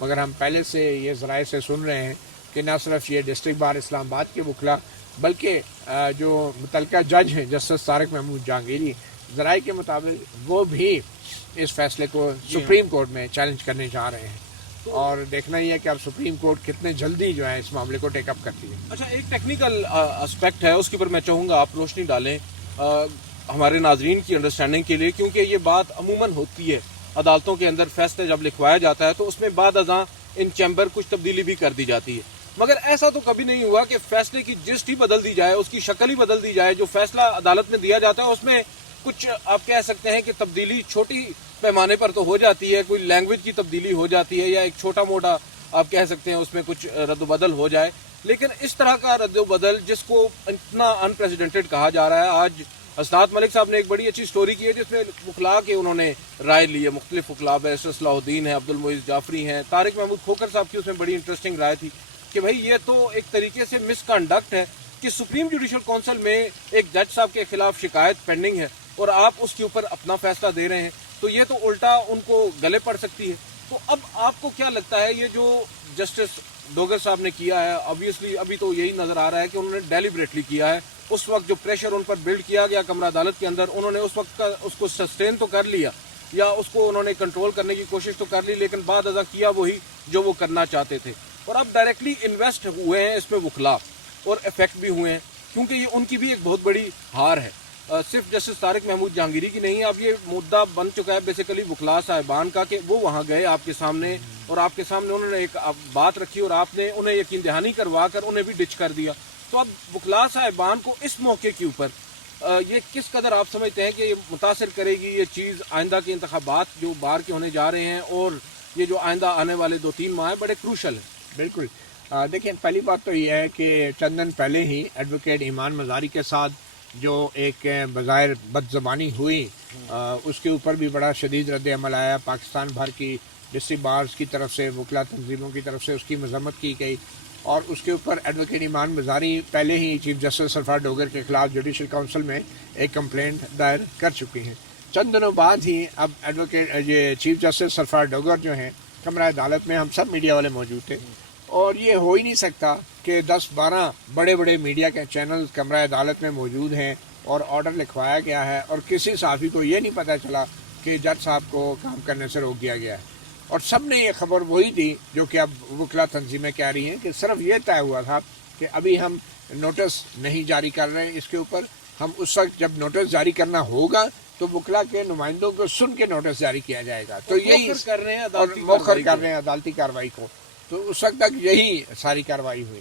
مگر ہم پہلے سے یہ ذرائع سے سن رہے ہیں کہ نہ صرف یہ ڈسٹرکٹ بار اسلام آباد کے وکلا بلکہ جو متعلقہ جج ہیں جسٹس طارق محمود جہانگیری، ذرائع کے مطابق وہ بھی اس فیصلے کو سپریم کورٹ میں چیلنج کرنے جا رہے ہیں، اور دیکھنا یہ ہے کہ اب سپریم کورٹ کتنے جلدی جو ہے اس معاملے کو ٹیک اپ کرتی ہے۔ اچھا، ایک ٹیکنیکل اسپیکٹ ہے، اس کے اوپر میں چاہوں گا آپ روشنی ڈالیں ہمارے ناظرین کی انڈرسٹینڈنگ کے لیے، کیونکہ یہ بات عموماً ہوتی ہے عدالتوں کے اندر فیصلے جب لکھوایا جاتا ہے تو اس میں بعد ازاں ان چیمبر کچھ تبدیلی بھی کر دی جاتی ہے، مگر ایسا تو کبھی نہیں ہوا کہ فیصلے کی جسٹ ہی بدل دی جائے، اس کی شکل ہی بدل دی جائے۔ جو فیصلہ عدالت میں دیا جاتا ہے اس میں کچھ آپ کہہ سکتے ہیں کہ تبدیلی چھوٹی پیمانے پر تو ہو جاتی ہے، کوئی لینگویج کی تبدیلی ہو جاتی ہے یا ایک چھوٹا موٹا آپ کہہ سکتے ہیں اس میں کچھ رد و بدل ہو جائے، لیکن اس طرح کا رد و بدل جس کو اتنا انپریسیڈنٹڈ کہا جا رہا ہے۔ آج اسناد ملک صاحب نے ایک بڑی اچھی سٹوری کی ہے جس میں وکلاء کے انہوں نے رائے لی ہے، مختلف وکلاء، بیرسٹر صلاح الدین ہیں، عبد المعیز جعفری ہیں، طارق محمود کھوکھر صاحب کی اس میں بڑی انٹرسٹنگ رائے تھی کہ بھائی یہ تو ایک طریقے سے مس کنڈکٹ ہے کہ سپریم جوڈیشل کونسل میں ایک جج صاحب کے خلاف شکایت پینڈنگ ہے اور آپ اس کے اوپر اپنا فیصلہ دے رہے ہیں، تو یہ تو الٹا ان کو گلے پڑ سکتی ہے۔ تو اب آپ کو کیا لگتا ہے یہ جو جسٹس ڈوگر صاحب نے کیا ہے، obviously ابھی تو یہی نظر آ رہا ہے کہ انہوں نے ڈیلیبریٹلی کیا ہے، اس وقت جو پریشر ان پر بلڈ کیا گیا کمرہ عدالت کے اندر انہوں نے اس وقت اس کو سسٹین تو کر لیا یا اس کو انہوں نے کنٹرول کرنے کی کوشش تو کر لی، لیکن بعد ازاں کیا وہی جو وہ کرنا چاہتے تھے، اور اب ڈائریکٹلی انویسٹ ہوئے ہیں اس میں وکلاء اور افیکٹ بھی ہوئے ہیں، کیونکہ یہ ان کی بھی ایک بہت بڑی ہار ہے۔ صرف جسٹس طارق محمود جہانگیری کی نہیں، اب یہ مدعا بن چکا ہے بیسیکلی وکلاء صاحبان کا کہ وہ وہاں گئے آپ کے سامنے اور آپ کے سامنے انہوں نے ایک بات رکھی اور آپ نے انہیں یقین دہانی کروا کر انہیں بھی ڈچ کر دیا۔ تو اب وکلاء صاحبان کو اس موقع کے اوپر یہ کس قدر آپ سمجھتے ہیں کہ یہ متاثر کرے گی یہ چیز آئندہ کے انتخابات جو بار کے ہونے جا رہے ہیں، اور یہ جو آئندہ آنے والے 2-3 ماہ بڑے کروشل ہیں؟ بالکل، دیکھیں پہلی بات تو یہ ہے کہ چند دن پہلے ہی ایڈوکیٹ ایمان مزاری کے ساتھ جو ایک بظاہر بد زبانی ہوئی، اس کے اوپر بھی بڑا شدید رد عمل آیا، پاکستان بھر کی ڈسٹرکٹ بارز کی طرف سے، وکلا تنظیموں کی طرف سے اس کی مذمت کی گئی، اور اس کے اوپر ایڈوکیٹ ایمان مزاری پہلے ہی چیف جسٹس سرفراز ڈوگر کے خلاف جوڈیشل کونسل میں ایک کمپلینٹ دائر کر چکی ہیں۔ چند دنوں بعد ہی اب ایڈوکیٹ یہ چیف جسٹس سرفراز ڈوگر جو ہیں کمرہ عدالت میں، ہم سب میڈیا والے موجود تھے، اور یہ ہو ہی نہیں سکتا کہ 10-12 بڑے بڑے میڈیا کے چینل کمرہ عدالت میں موجود ہیں اور آرڈر لکھوایا گیا ہے اور کسی صحافی کو یہ نہیں پتہ چلا کہ جج صاحب کو کام کرنے سے روک دیا گیا ہے، اور سب نے یہ خبر وہی دی جو کہ اب وکلا تنظیمیں کہہ رہی ہیں کہ صرف یہ طے ہوا تھا کہ ابھی ہم نوٹس نہیں جاری کر رہے ہیں اس کے اوپر، ہم اس وقت جب نوٹس جاری کرنا ہوگا تو وکلا کے نمائندوں کو سن کے نوٹس جاری کیا جائے گا، تو یہی موخر کر رہے ہیں عدالتی کارروائی کو، تو اس وقت تک یہی ساری کارروائی ہوئی۔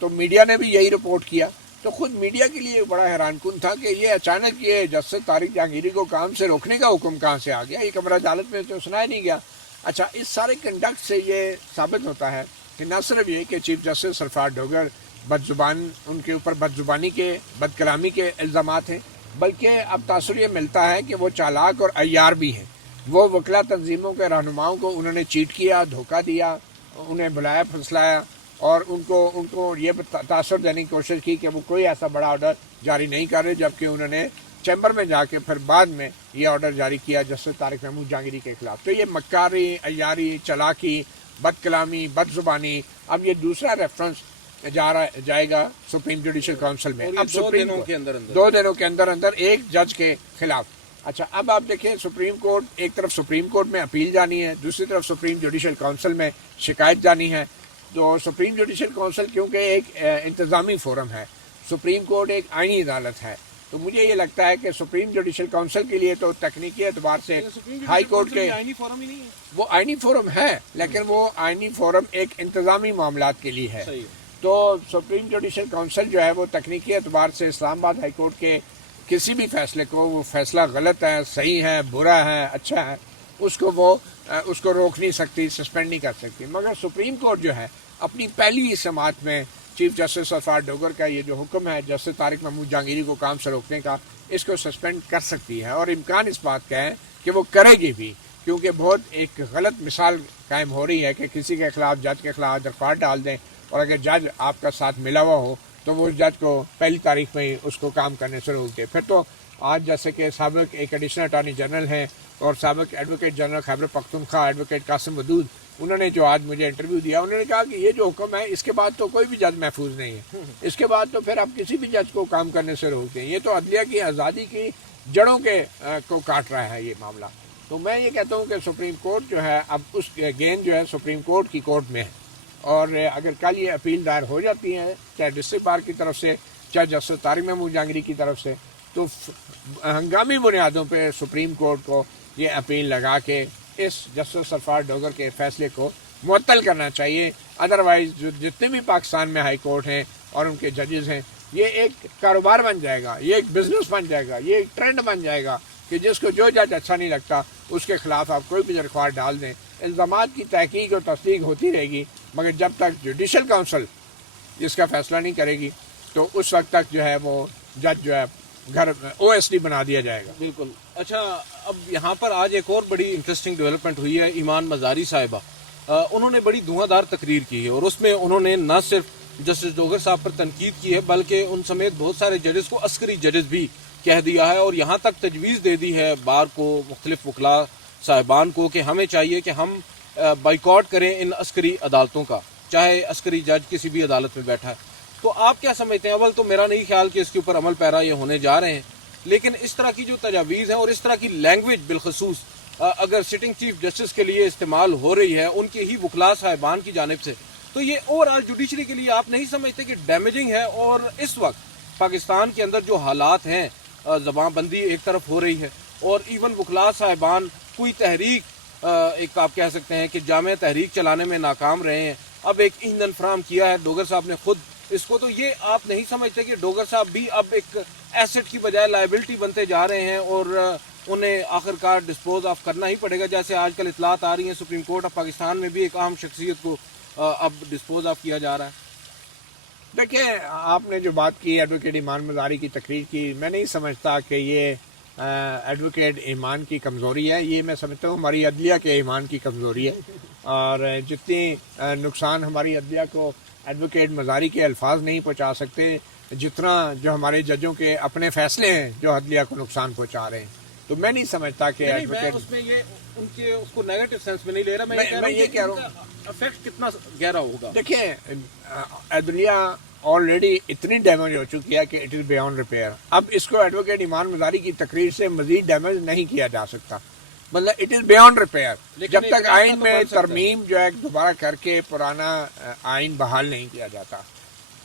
تو میڈیا نے بھی یہی رپورٹ کیا، تو خود میڈیا کے لیے بڑا حیران کن تھا کہ یہ اچانک یہ جسٹس طارق جہانگیری کو کام سے روکنے کا حکم کہاں سے آ گیا، یہ کمرہ عدالت میں تو سنایا نہیں گیا۔ اچھا، اس سارے کنڈکٹ سے یہ ثابت ہوتا ہے کہ نہ صرف یہ کہ چیف جسٹس سرفراز ڈوگر ان کے اوپر بد زبانی کے، بد کلامی کے الزامات ہیں، بلکہ اب تاثر یہ ملتا ہے کہ وہ چالاک اور عیار بھی ہیں۔ وہ وکلا تنظیموں کے رہنماؤں کو انہوں نے چیٹ کیا، دھوکہ دیا، انہیں بلایا پھسلایا، اور ان کو یہ تاثر دینے کی کوشش کی کہ وہ کوئی ایسا بڑا آرڈر جاری نہیں کر رہے، جبکہ انہوں نے چیمبر میں جا کے پھر بعد میں یہ آرڈر جاری کیا جسٹس طارق محمود جہانگیری کے خلاف۔ تو یہ مکاری، عیاری، چالاکی، بد کلامی، بد زبانی، اب یہ دوسرا ریفرنس جائے گا سپریم جوڈیشل کونسل میں، اب 2 دنوں کے اندر اندر ایک جج کے خلاف۔ اچھا، اب آپ دیکھیں سپریم کورٹ، ایک طرف سپریم کورٹ میں اپیل جانی ہے، دوسری طرف سپریم جوڈیشل کونسل میں شکایت جانی ہے۔ تو سپریم جوڈیشل کونسل کیونکہ ایک انتظامی فورم ہے، سپریم کورٹ ایک آئینی عدالت ہے، تو مجھے یہ لگتا ہے کہ سپریم جوڈیشل کونسل کے لیے تو تکنیکی اعتبار سے ہائی کورٹ کے وہ آئینی فورم ہے، لیکن وہ آئینی فورم ایک انتظامی معاملات کے لیے ہے، تو سپریم جوڈیشل کونسل جو ہے وہ تکنیکی اعتبار سے اسلام آباد ہائی کورٹ کے کسی بھی فیصلے کو، وہ فیصلہ غلط ہے، صحیح ہے، برا ہے، اچھا ہے، اس کو روک نہیں سکتی، سسپینڈ نہیں کر سکتی، مگر سپریم کورٹ جو ہے اپنی پہلی سماعت میں چیف جسٹس سرفراز ڈوگر کا یہ جو حکم ہے جسٹس طارق محمود جہانگیری کو کام سے روکنے کا، اس کو سسپینڈ کر سکتی ہے، اور امکان اس بات کا ہے کہ وہ کرے گی بھی، کیونکہ بہت ایک غلط مثال قائم ہو رہی ہے کہ کسی کے خلاف، جج کے خلاف درخواست ڈال دیں، اور اگر جج آپ کا ساتھ ملا ہوا ہو تو وہ جج کو پہلی تاریخ میں ہی اس کو کام کرنے سے روک دے۔ پھر تو آج جیسے کہ سابق ایک ایڈیشنل اٹارنی جنرل ہیں اور سابق advocate general Khyber Pakhtunkhwa advocate Qasim ودود، انہوں نے جو آج مجھے انٹرویو دیا، انہوں نے کہا کہ یہ جو حکم ہے اس کے بعد تو کوئی بھی جج محفوظ نہیں ہے، اس کے بعد تو پھر آپ کسی بھی جج کو کام کرنے سے روک دیں، یہ تو عدلیہ کی آزادی کی جڑوں کو کاٹ رہا ہے یہ معاملہ۔ تو میں یہ کہتا ہوں کہ سپریم کورٹ جو ہے اب اس گیند جو ہے سپریم کورٹ کی کورٹ میں ہے، اور اگر کل یہ اپیل دائر ہو جاتی ہے چاہے ڈسٹرکٹ بار کی طرف سے چاہے جسٹس طارق محمود جہانگیری کی طرف سے، تو ہنگامی بنیادوں پہ سپریم کورٹ کو یہ اپیل لگا کے اس جسٹس سرفراز ڈوگر کے فیصلے کو معطل کرنا چاہیے۔ ادروائز جتنے بھی پاکستان میں ہائی کورٹ ہیں اور ان کے ججز ہیں، یہ ایک کاروبار بن جائے گا، یہ ایک بزنس بن جائے گا، یہ ایک ٹرینڈ بن جائے گا کہ جس کو جو جج اچھا نہیں لگتا اس کے خلاف آپ کوئی بھی درخواست ڈال دیں۔ الزامات کی تحقیق اور تصدیق ہوتی رہے گی، مگر جب تک جوڈیشل کونسل اس کا فیصلہ نہیں کرے گی تو اس وقت تک جو ہے وہ جج جو ہے گھر OSD بنا دیا جائے گا۔ بالکل۔ اچھا، اب یہاں پر آج ایک اور بڑی انٹرسٹنگ ڈیولپمنٹ ہوئی ہے۔ ایمان مزاری صاحبہ انہوں نے بڑی دھواں دار تقریر کی ہے، اور اس میں انہوں نے نہ صرف جسٹس ڈوگر صاحب پر تنقید کی ہے بلکہ ان سمیت بہت سارے ججز کو عسکری ججز بھی کہہ دیا ہے، اور یہاں تک تجویز دے دی ہے بار کو، مختلف وکلاء صاحبان کو، کہ ہمیں چاہیے کہ ہم بائیکاٹ کریں ان عسکری عدالتوں کا، چاہے عسکری جج کسی بھی عدالت میں بیٹھا ہے۔ تو آپ کیا سمجھتے ہیں؟ اول تو میرا نہیں خیال کہ اس کے اوپر عمل پیرا یہ ہونے جا رہے ہیں، لیکن اس طرح کی جو تجاویز ہیں اور اس طرح کی لینگویج بالخصوص اگر سٹنگ چیف جسٹس کے لیے استعمال ہو رہی ہے ان کے ہی وکلاء صاحبان کی جانب سے، تو یہ اوور آل جوڈیشری کے لیے آپ نہیں سمجھتے کہ ڈیمیجنگ ہے؟ اور اس وقت پاکستان کے اندر جو حالات ہیں، زبان بندی ایک طرف ہو رہی ہے اور ایون وکلاء صاحبان کوئی تحریک ایک آپ کہہ سکتے ہیں کہ جامع تحریک چلانے میں ناکام رہے ہیں، اب ایک ایندھن فراہم کیا ہے ڈوگر صاحب نے خود اس کو، تو یہ آپ نہیں سمجھتے کہ ڈوگر صاحب بھی اب ایک ایسٹ کی بجائے لائبلٹی بنتے جا رہے ہیں اور انہیں آخر کار ڈسپوز آف کرنا ہی پڑے گا؟ جیسے آج کل اطلاعات آ رہی ہیں سپریم کورٹ آف پاکستان میں بھی ایک اہم شخصیت کو اب ڈسپوز آف کیا جا رہا ہے۔ دیکھیں، آپ نے جو بات کی ایڈوکیٹ ایمان مزاری کی تقریر کی، میں نہیں سمجھتا کہ یہ ایڈوکیٹ ایمان کی کمزوری ہے، یہ میں سمجھتا ہوں ہماری عدلیہ کے ایمان کی کمزوری ہے، اور جتنی نقصان ہماری عدلیہ کو ایڈوکیٹ مزاری کے الفاظ نہیں پہنچا سکتے، جتنا جو ہمارے ججوں کے اپنے فیصلے ہیں جو عدلیہ کو نقصان پہنچا رہے ہیں۔ تو میں نہیں سمجھتا کہ میں اس میں یہ ان کے اس کو نیگیٹو سینس میں نہیں لے رہا، میں یہ کہہ رہا ہوں افیکٹ کتنا گہرا ہوگا۔ دیکھیں، عدلیہ آلریڈی اتنی ڈیمیج ہو چکی ہے کہ اٹ از بیانڈ ریپیئر۔ اب اس کو ایڈوکیٹ ایمان مزاری کی تقریر سے مزید ڈیمیج نہیں کیا جا سکتا، مطلب اٹ از بیانڈ ریپیئر۔ جب تک آئین میں ترمیم جو ہے دوبارہ کر کے پرانا آئین بحال نہیں کیا جاتا،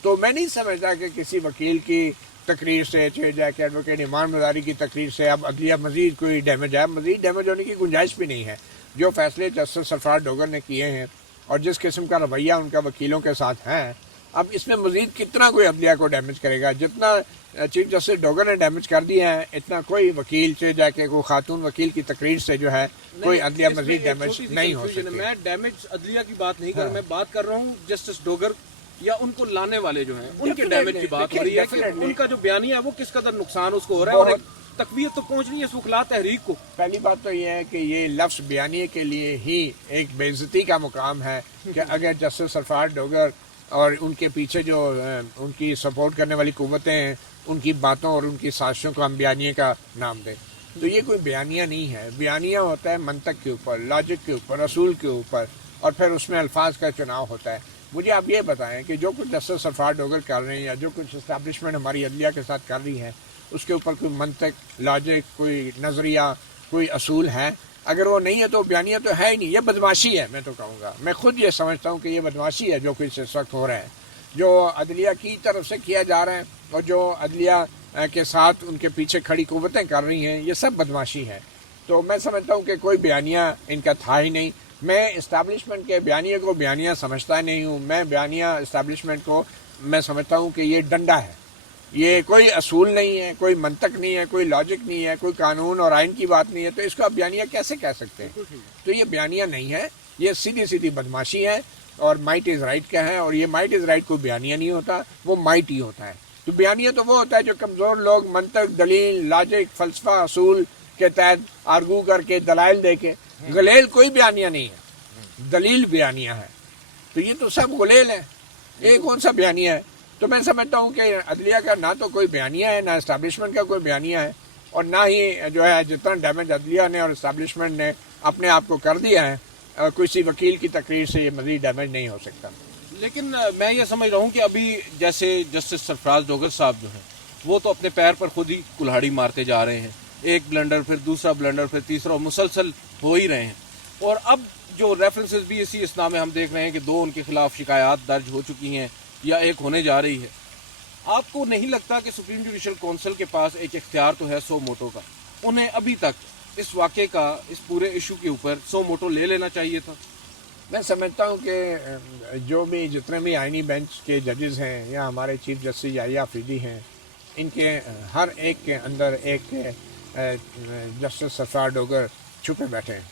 تو میں نہیں سمجھتا کہ کسی وکیل کی تقریر سے چاہے کہ ایڈوکیٹ ایمان مزاری کی تقریر سے اب عدلیہ مزید کوئی ڈیمیج ہے۔ مزید ڈیمیج ہونے کی گنجائش بھی نہیں ہے۔ جو فیصلے جسٹس سرفراز ڈوگر نے کیے ہیں اور جس قسم کا رویہ ان کا وکیلوں کے ساتھ ہے، اب اس میں مزید کتنا کوئی عدلیہ کو ڈیمیج کرے گا؟ جتنا چیف جسٹس ڈوگر نے ڈیمیج کر دیا ہے اتنا کوئی وکیل سے جا کے کوئی خاتون وکیل کی تقریر سے جو ہے کوئی عدلیہ مزید ڈیمیج نہیں ہو سکتی۔ میں ڈیمیج عدلیہ کی بات نہیں کر رہا، میں بات کر رہا ہوں جسٹس ڈوگر یا ان کو لانے والے جو ہیں ان کے ڈیمیج کی بات ہو رہی ہے کہ ان کا جو بیانیہ ہے وہ کس قدر نقصان اس کو ہو رہا ہے، اور ایک تقویت تو پہنچنی ہے اس وکلاء تحریک کو۔ پہلی بات تو یہ ہے کہ یہ لفظ بیانیے کے لیے ہی ایک بے عزتی کا مقام ہے کہ اگر جسٹس سرفراز ڈوگر اور ان کے پیچھے جو ان کی سپورٹ کرنے والی قوتیں ہیں ان کی باتوں اور ان کی سازشوں کو ہم بیانیے کا نام دیں، تو یہ کوئی بیانیہ نہیں ہے۔ بیانیہ ہوتا ہے منطق کے اوپر، لاجک کے اوپر، اصول کے اوپر، اور پھر اس میں الفاظ کا چناؤ ہوتا ہے۔ مجھے آپ یہ بتائیں کہ جو کچھ جسٹس سرفراز ڈوگر کر رہے ہیں یا جو کچھ اسٹیبلشمنٹ ہماری عدلیہ کے ساتھ کر رہی ہے، اس کے اوپر کوئی منطق، لاجک، کوئی نظریہ، کوئی اصول ہے؟ اگر وہ نہیں ہے تو بیانیہ تو ہے ہی نہیں، یہ بدماشی ہے۔ میں تو کہوں گا، میں خود یہ سمجھتا ہوں کہ یہ بدماشی ہے جو کچھ اس وقت ہو رہا ہے، جو عدلیہ کی طرف سے کیا جا رہا ہے اور جو عدلیہ کے ساتھ ان کے پیچھے کھڑی قوتیں کر رہی ہیں، یہ سب بدماشی ہے۔ تو میں سمجھتا ہوں کہ کوئی بیانیہ ان کا تھا ہی نہیں۔ میں اسٹیبلشمنٹ کے بیانیے کو بیانیہ سمجھتا نہیں ہوں، میں بیانیہ اسٹیبلشمنٹ کو میں سمجھتا ہوں کہ یہ ڈنڈا ہے، یہ کوئی اصول نہیں ہے، کوئی منطق نہیں ہے، کوئی لاجک نہیں ہے، کوئی قانون اور آئین کی بات نہیں ہے، تو اس کو آپ بیانیہ کیسے کہہ سکتے ہیں؟ تو یہ بیانیہ نہیں ہے، یہ سیدھی سیدھی بدماشی ہے اور مائٹ از رائٹ کا ہے، اور یہ مائٹ از رائٹ کوئی بیانیہ نہیں ہوتا، وہ مائٹ ہی ہوتا ہے۔ تو بیانیہ تو وہ ہوتا ہے جو کمزور لوگ منطق، دلیل، لاجک، فلسفہ، اصول کے تحت آرگو کر کے دلائل دے کے۔ غلیل کوئی بیانیہ نہیں ہے، دلیل بیانیہ ہے، تو یہ تو سب غلیل ہے، یہ کون سا بیانیہ ہے؟ تو میں سمجھتا ہوں کہ عدلیہ کا نہ تو کوئی بیانیہ ہے، نہ اسٹیبلشمنٹ کا کوئی بیانیہ ہے، اور نہ ہی جو ہے جتنا ڈیمیج عدلیہ نے اور اسٹیبلشمنٹ نے اپنے آپ کو کر دیا ہے کسی وکیل کی تقریر سے یہ مزید ڈیمیج نہیں ہو سکتا. لیکن میں یہ سمجھ رہا ہوں کہ ابھی جیسے جسٹس سرفراز ڈوگر صاحب جو ہیں وہ تو اپنے پیر پر خود ہی کلہاڑی مارتے جا رہے ہیں, ایک بلنڈر پھر دوسرا بلنڈر پھر تیسرا, مسلسل ہو ہی رہے ہیں. اور اب جو ریفرنسز بھی اسی اسنا میں ہم دیکھ رہے ہیں کہ 2 ان کے خلاف شکایات درج ہو چکی ہیں یا ایک ہونے جا رہی ہے. آپ کو نہیں لگتا کہ سپریم جوڈیشل کونسل کے پاس ایک اختیار تو ہے سو موٹو کا, انہیں ابھی تک اس واقعے کا, اس پورے ایشو کے اوپر سو موٹو لے لینا چاہیے تھا؟ میں سمجھتا ہوں کہ جتنے بھی آئینی بینچ کے ججز ہیں یا ہمارے چیف جسٹس یحییٰ آفریدی ہیں, ان کے ہر ایک کے اندر ایک جسٹس سرفراز ڈوگر چھپے بیٹھے ہیں.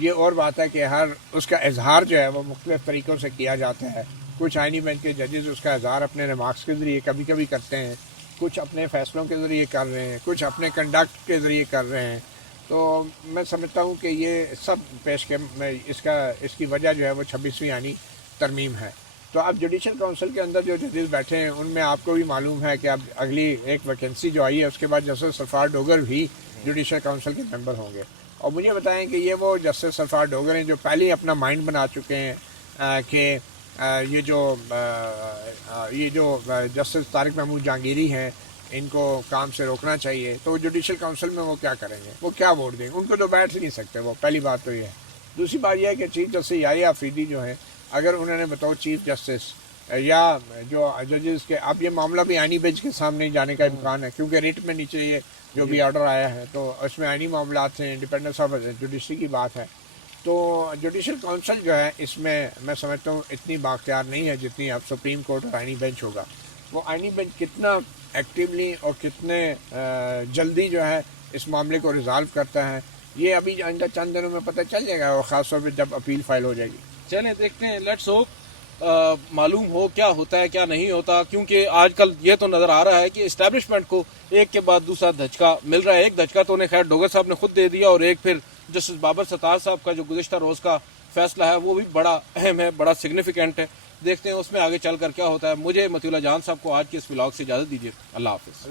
یہ اور بات ہے کہ ہر اس کا اظہار جو ہے وہ مختلف طریقوں سے کیا جاتا ہے. کچھ آئینی بینچ کے ججز اس کا اظہار اپنے ریمارکس کے ذریعے کبھی کبھی کرتے ہیں, کچھ اپنے فیصلوں کے ذریعے کر رہے ہیں, کچھ اپنے کنڈکٹ کے ذریعے کر رہے ہیں. تو میں سمجھتا ہوں کہ یہ سب پیش کے اس کی وجہ جو ہے وہ 26ویں آئینی ترمیم ہے. تو اب جوڈیشل کونسل کے اندر جو ججز بیٹھے ہیں ان میں آپ کو بھی معلوم ہے کہ اب اگلی ایک ویکینسی جو آئی ہے اس کے بعد جسٹس سرفراز ڈوگر بھی جوڈیشل کونسل کے ممبر ہوں گے. اور مجھے بتائیں کہ یہ وہ جسٹس سرفراز ڈوگر ہیں جو پہلے ہی اپنا مائنڈ بنا چکے ہیں کہ یہ جو جسٹس طارق محمود جہانگیری ہیں ان کو کام سے روکنا چاہیے. تو جوڈیشل کونسل میں وہ کیا کریں گے, وہ کیا ووٹ دیں گے؟ ان کو تو بیٹھ ہی نہیں سکتے وہ. پہلی بات تو یہ ہے. دوسری بات یہ ہے کہ چیف جسٹس یحییٰ آفریدی جو ہیں, اگر انہوں نے بطور چیف جسٹس یا جو ججز کے, اب یہ معاملہ بھی آئینی بینچ کے سامنے جانے کا امکان ہے کیونکہ ریٹ میں نیچے یہ جو بھی آرڈر آیا ہے تو اس میں آئینی معاملات ہیں, انڈیپینڈنس آف جوڈیشری کی بات ہے. تو جوڈیشل کونسل جو ہے اس میں میں سمجھتا ہوں اتنی بااختیار نہیں ہے جتنی اب سپریم کورٹ اور آئینی بینچ ہوگا. وہ آئینی بینچ کتنا ایکٹیولی اور کتنے جلدی جو ہے اس معاملے کو ریزالو کرتا ہے یہ ابھی آئندہ چند دنوں میں پتہ چل جائے گا, اور خاص طور پہ جب اپیل فائل ہو جائے گی. چلیں دیکھتے ہیں, لیٹس ہوپ معلوم ہو کیا ہوتا ہے کیا نہیں ہوتا, کیونکہ آج کل یہ تو نظر آ رہا ہے کہ اسٹیبلشمنٹ کو ایک کے بعد دوسرا دھچکا مل رہا ہے. ایک دھچکا تو انہیں خیر ڈوگر صاحب نے خود دے دیا, اور ایک پھر جسٹس بابر ستار صاحب کا جو گزشتہ روز کا فیصلہ ہے وہ بھی بڑا اہم ہے, بڑا سگنیفیکنٹ ہے. دیکھتے ہیں اس میں آگے چل کر کیا ہوتا ہے. مجھے مطیع اللہ جان صاحب کو آج کے اس ولاگ سے اجازت دیجیے. اللہ حافظ.